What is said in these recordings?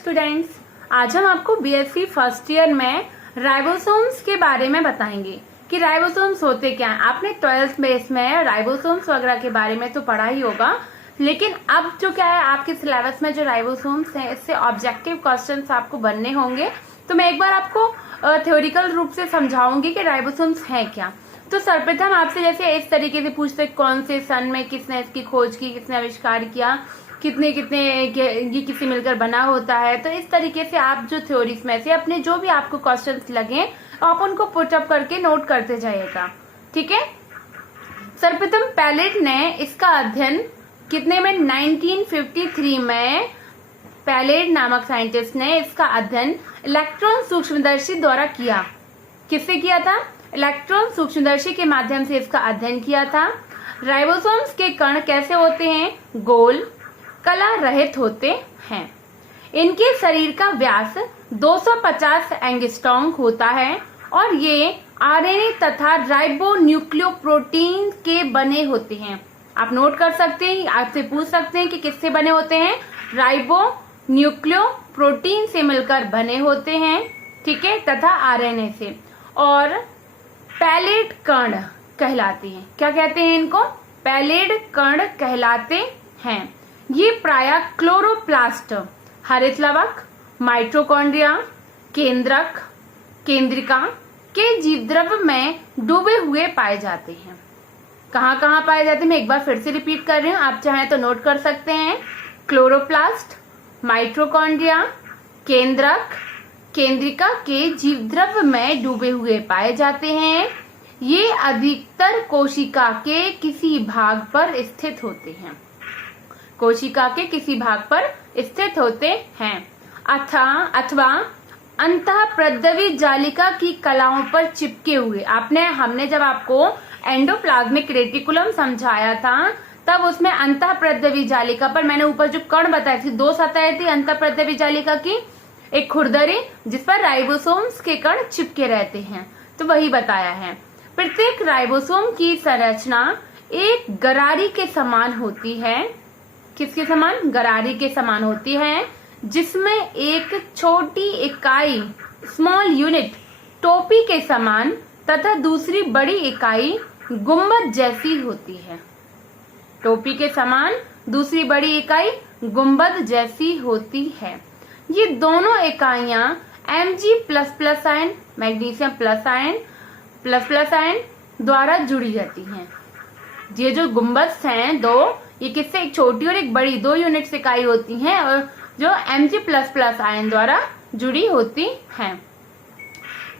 Students, आज हम आपको बीएससी फर्स्ट ईयर में राइबोसोम्स के बारे में बताएंगे कि राइबोसोम्स होते क्या हैं। आपने 12th बेस में राइबोसोम्स वगैरह के बारे में तो पढ़ा ही होगा, लेकिन अब जो क्या है आपके सिलेबस में जो राइबोसोम्स हैं इससे ऑब्जेक्टिव क्वेश्चंस आपको बनने होंगे। तो मैं एक बार आपको थ्योरिकल रूप से समझाऊंगी कि राइबोसोम्स हैं क्या। तो सर्वप्रथम आपसे जैसे इस तरीके से पूछते कौन से सन में किसने इसकी खोज की, किसने आविष्कार किया, कितने कितने ये किसी मिलकर बना होता है। तो इस तरीके से आप जो थ्योरीज में से अपने जो भी आपको क्वेश्चंस लगे आप उनको पुट अप करके नोट करते जाइएगा, ठीक है। सर्वप्रथम पैलेट ने इसका अध्ययन कितने में 1953 में पैलेट नामक साइंटिस्ट ने इसका अध्ययन इलेक्ट्रॉन सूक्ष्मदर्शी द्वारा किया। किससे किया था? इलेक्ट्रॉन सूक्ष्मदर्शी के माध्यम से इसका अध्ययन किया था। राइबोसोम्स के कण कैसे होते हैं? गोल कला रहित होते हैं। इनके शरीर का व्यास 250 एंगस्ट्रॉम होता है और ये आरएनए तथा राइबो न्यूक्लियोप्रोटीन के बने होते हैं। आप नोट कर सकते हैं, आपसे पूछ सकते हैं कि किससे बने होते हैं? राइबो न्यूक्लियोप्रोटीन से मिलकर बने होते हैं, ठीक है, तथा आरएनए से। और पैलेट कण कहलाते हैं। क्या कहते हैं इनको? पैलेट कण कहलाते हैं। ये प्रायः क्लोरोप्लास्ट, हरित लवक, माइटोकॉन्ड्रिया, केंद्रक, केंद्रिका के जीवद्रव्य में डूबे हुए पाए जाते हैं। कहाँ कहाँ पाए जाते हैं? मैं एक बार फिर से रिपीट कर रही हूँ, आप चाहें तो नोट कर सकते हैं। क्लोरोप्लास्ट, माइटोकॉन्ड्रिया, केंद्रक, केंद्रिका के जीवद्रव्य में डूबे हुए पाए जाते हैं। ये अधिकतर कोशिका के किसी भाग पर स्थित होते हैं। कोशिका के किसी भाग पर स्थित होते हैं अथवा अंतःप्रद्रवी जालिका की कलाओं पर चिपके हुए। हमने जब आपको एंडोप्लाज्मिक रेटिकुलम समझाया था तब उसमें अंतःप्रद्रवी जालिका पर मैंने ऊपर जो कण बताई थी, 2 सतहें थी अंतःप्रद्रवी जालिका की, एक खुरदरी जिस पर राइबोसोम्स के कण चिपके रहते हैं, तो वही बताया है। प्रत्येक राइबोसोम की संरचना एक गरारी के समान होती है। किसके समान? गरारी के समान होती है, जिसमें एक छोटी इकाई स्मॉल यूनिट टोपी के समान तथा दूसरी बड़ी इकाई गुंबद जैसी होती है। टोपी के समान दूसरी बड़ी इकाई गुंबद जैसी होती है। ये दोनों इकाइयां Mg++ ion, magnesium plus ion द्वारा जुड़ी जाती हैं। ये जो गुंबद हैं दो, ये किससे? एक छोटी और एक बड़ी, 2 यूनिट्स इकाई होती हैं और जो Mg++ आयन द्वारा जुड़ी होती हैं।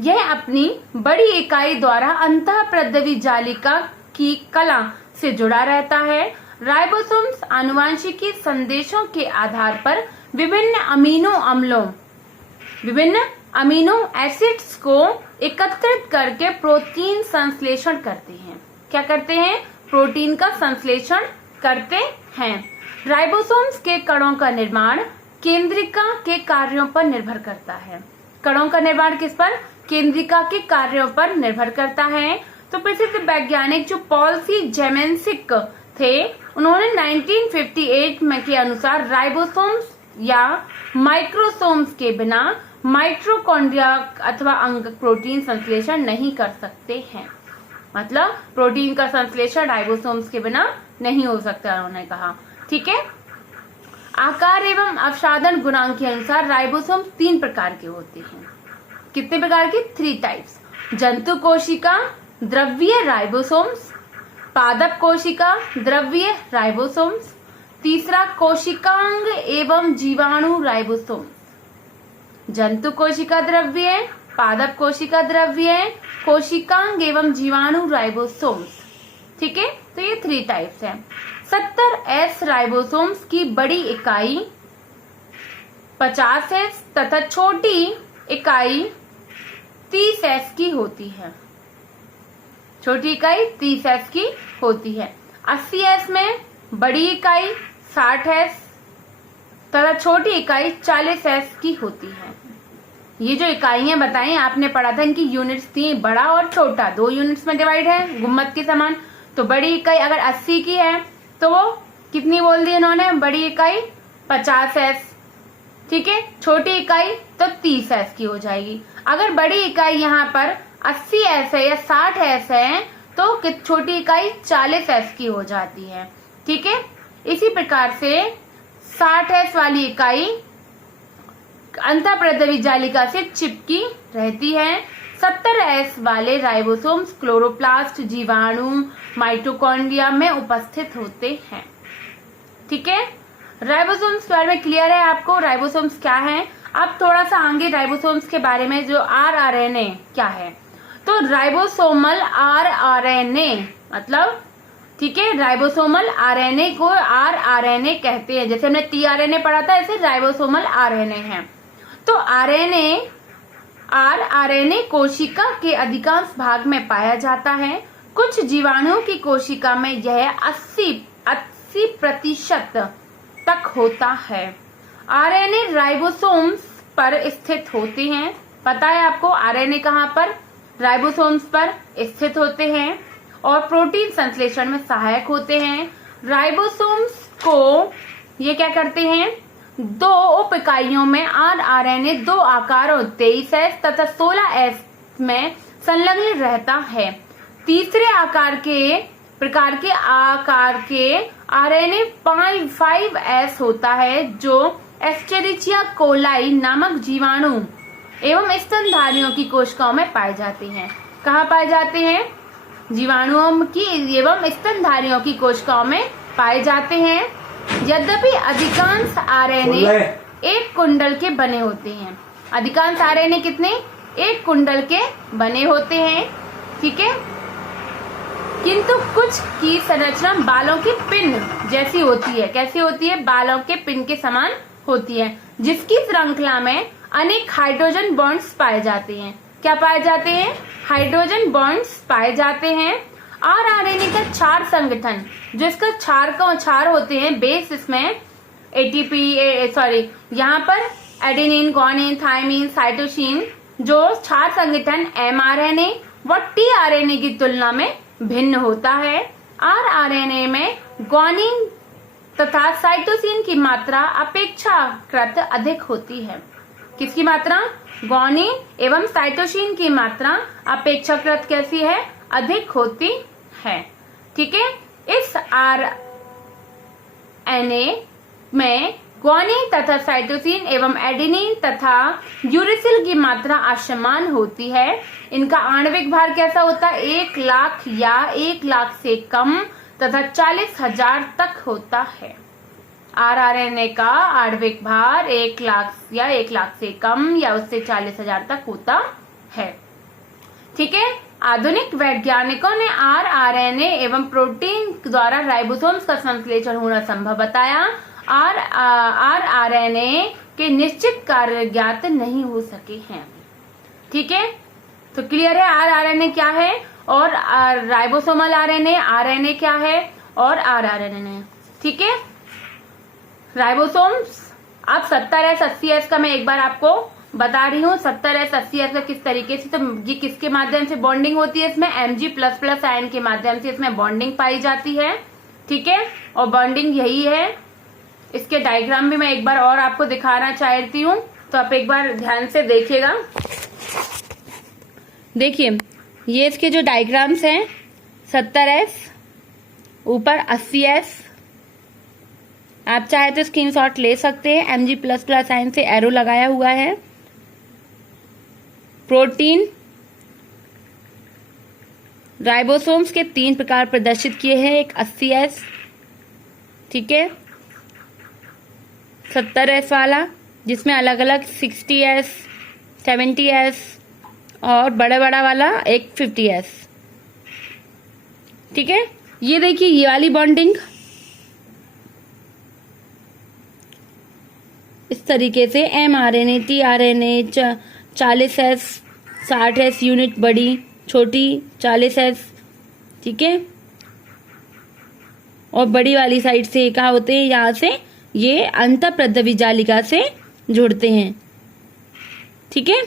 यह अपनी बड़ी इकाई द्वारा अंतःप्रद्रवी जालिका की कला से जुड़ा रहता है। राइबोसोम्स आनुवांशिकी संदेशों के आधार पर विभिन्न अमीनो एसिड्स को एकत्रित करके प्रोटीन संश्लेषण करते हैं। क्या करते हैं? प्रोटीन का संश्लेषण करते हैं। राइबोसोम्स के कणों का निर्माण केंद्रिका के कार्यों पर निर्भर करता है। कणों का निर्माण किस पर? केंद्रिका के कार्यों पर निर्भर करता है। तो प्रसिद्ध वैज्ञानिक जो पॉल सी जेमेंसिक थे, उन्होंने 1958 में के अनुसार राइबोसोम्स या माइक्रोसोम्स के बिना माइटोकॉन्ड्रिया अथवा अंग प्रोटीन संश्लेषण नहीं कर सकते हैं। मतलब प्रोटीन का संश्लेषण राइबोसोम्स के बिना नहीं हो सकता, उन्होंने कहा, ठीक है। आकार एवं अवसादन गुणांक के अनुसार राइबोसोम 3 प्रकार के होते हैं। कितने प्रकार के? 3 टाइप्स। जंतु कोशिका द्रव्यीय राइबोसोम्स, पादप कोशिका द्रव्यीय राइबोसोम्स, तीसरा कोशिकांग एवं जीवाणु राइबोसोम्स। जंतु कोशिका द्रव्यीय, पादप कोशिका द्रव्यीय, कोशिकांग एवं जीवाणु राइबोसोम्स, ठीक है। तो ये 3 टाइप्स हैं। 70S राइबोसोम्स की बड़ी इकाई 50S तथा छोटी इकाई 30S की होती है। छोटी इकाई 30S की होती है। 80S में बड़ी इकाई 60S तथा छोटी इकाई 40S की होती है। ये जो इकाइयां बताई आपने पढ़ा था, इनकी यूनिट्स थी बड़ा और छोटा, 2 यूनिट्स में डिवाइड है गुम्मद के समान। तो बड़ी इकाई अगर 80 की है तो वो कितनी बोल दी इन्होंने? बड़ी इकाई 50S, ठीक है। छोटी इकाई तो 30s की हो जाएगी। अगर बड़ी इकाई यहाँ पर 80s है या 60s है तो छोटी इकाई 40s की हो जाती है, ठीक है। इसी प्रकार से 60s वाली इकाई अंतःप्रद्रवी जालिका से चिपकी रहती है। 70s वाले राइबोसोम्स क्लोरोप्लास्ट, जीवाणु, माइटोकॉन्ड्रिया में उपस्थित होते हैं, ठीक है। राइबोसोम्स के बारे में क्लियर है आपको, राइबोसोम्स क्या है। अब थोड़ा सा आगे राइबोसोम्स के बारे में, जो आरआरएनए क्या है। तो राइबोसोमल आरआरएनए मतलब, ठीक है, राइबोसोमल आरएनए को आरआरएनए कहते हैं। जैसे हमने टीआरएनए पढ़ा था, ऐसे राइबोसोमल आरएनए है। तो आरआरएनए कोशिका के अधिकांश भाग में पाया जाता है। कुछ जीवाणुओं की कोशिका में यह 80% तक होता है। आरएनए राइबोसोम्स पर स्थित होते हैं। पता है आपको आरएनए कहाँ पर? राइबोसोम्स पर स्थित होते हैं और प्रोटीन संश्लेषण में सहायक होते हैं। राइबोसोम्स को ये क्या करते हैं, 2 उप इकाइयों में आरआरएनए 2 आकारों 23S तथा 16S में संलग्न रहता है। तीसरे प्रकार के आरएनए 5S होता है, जो एस्चेरिचिया कोलाई नामक जीवाणु एवं स्तनधारियों की कोशिकाओं में पाए जाते हैं। कहाँ पाए जाते हैं? जीवाणुओं की एवं स्तनधारियों की कोशिकाओं में पाए जाते हैं। यद्यपि अधिकांश आरएनए एक कुंडल के बने होते हैं। अधिकांश आरएनए कितने? एक कुंडल के बने होते हैं, ठीक है। किंतु कुछ की संरचना बालों की पिन जैसी होती है। कैसी होती है? बालों के पिन के समान होती है, जिसकी श्रृंखला में अनेक हाइड्रोजन बॉन्ड्स पाए जाते हैं। क्या पाए जाते हैं? हाइड्रोजन बॉन्ड्स पाए जाते हैं। आरआरएनए का क्षार संगठन, जो इसका क्षार होते हैं बेस, इसमें यहाँ पर एडेनिन, ग्वानिन, थायमिन, साइटोसिन, जो क्षार संगठन एमआरएनए व टीआरएनए की तुलना में भिन्न होता है। आरआरएनए में ग्वानिन तथा साइटोसिन की मात्रा अपेक्षाकृत अधिक होती है। किसकी मात्रा? ग्वानिन एवं साइटोसिन की मात्रा अपेक्षाकृत कैसी है? अधिक होती है, ठीक है। इस आरएनए में ग्वानिन तथा साइटोसिन एवं एडेनिन तथा यूरेसिल की मात्रा असमान होती है। इनका आणविक भार कैसा होता है? 1 लाख या 1 लाख से कम तथा 40,000 तक होता है। आरआरएनए का आणविक भार 1 लाख या 1 लाख से कम या उससे 40,000 तक होता है, ठीक है। आधुनिक वैज्ञानिकों ने आरआरएनए एवं प्रोटीन द्वारा राइबोसोम्स का संश्लेषण होना संभव बताया। आरआरएनए के निश्चित कार्य ज्ञात नहीं हो सके हैं, ठीक है। तो क्लियर है आरआरएनए क्या है और राइबोसोमल आरएनए क्या है और आरआरएनए, ठीक है। राइबोसोम्स अब 70S 80S का मैं एक बार आपको बता रही हूँ। 70S 80S का किस तरीके से, तो ये किसके माध्यम से बॉन्डिंग होती है? इसमें Mg++ आयन के माध्यम से इसमें बॉन्डिंग पाई जाती है, ठीक है। और बॉन्डिंग यही है। इसके डायग्राम भी मैं एक बार और आपको दिखाना चाहती हूँ, तो आप एक बार ध्यान से देखिएगा। देखिए, ये इसके जो डायग्राम्स हैं, 70S ऊपर 80S, आप चाहे तो स्क्रीनशॉट ले सकते हैं। Mg++ आयन से एरो लगाया हुआ है। प्रोटीन राइबोसोम्स के 3 प्रकार प्रदर्शित किए हैं। एक 80S, ठीक है, 70S वाला, जिसमें अलग अलग 60S, 70S और बड़ा वाला एक 50S, ठीक है। ये देखिए, ये वाली बॉन्डिंग इस तरीके से mRNA, tRNA 40S, 60S unit बड़ी, छोटी 40S, ठीक है। और बड़ी वाली साइड से क्या होते हैं? यहाँ से ये अंतःप्रद्रवी जालिका से जुड़ते हैं, ठीक है।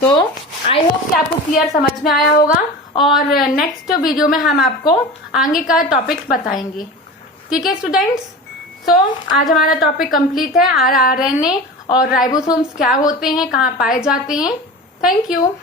तो आई होप कि आपको क्लियर समझ में आया होगा और नेक्स्ट वीडियो में हम आपको आगे का टॉपिक बताएंगे, ठीक है स्टूडेंट्स। सो आज हमारा टॉपिक कंप्लीट है, आरएनए और राइबोसोम्स क्या होते हैं, कहाँ पाए जाते हैं। Thank you.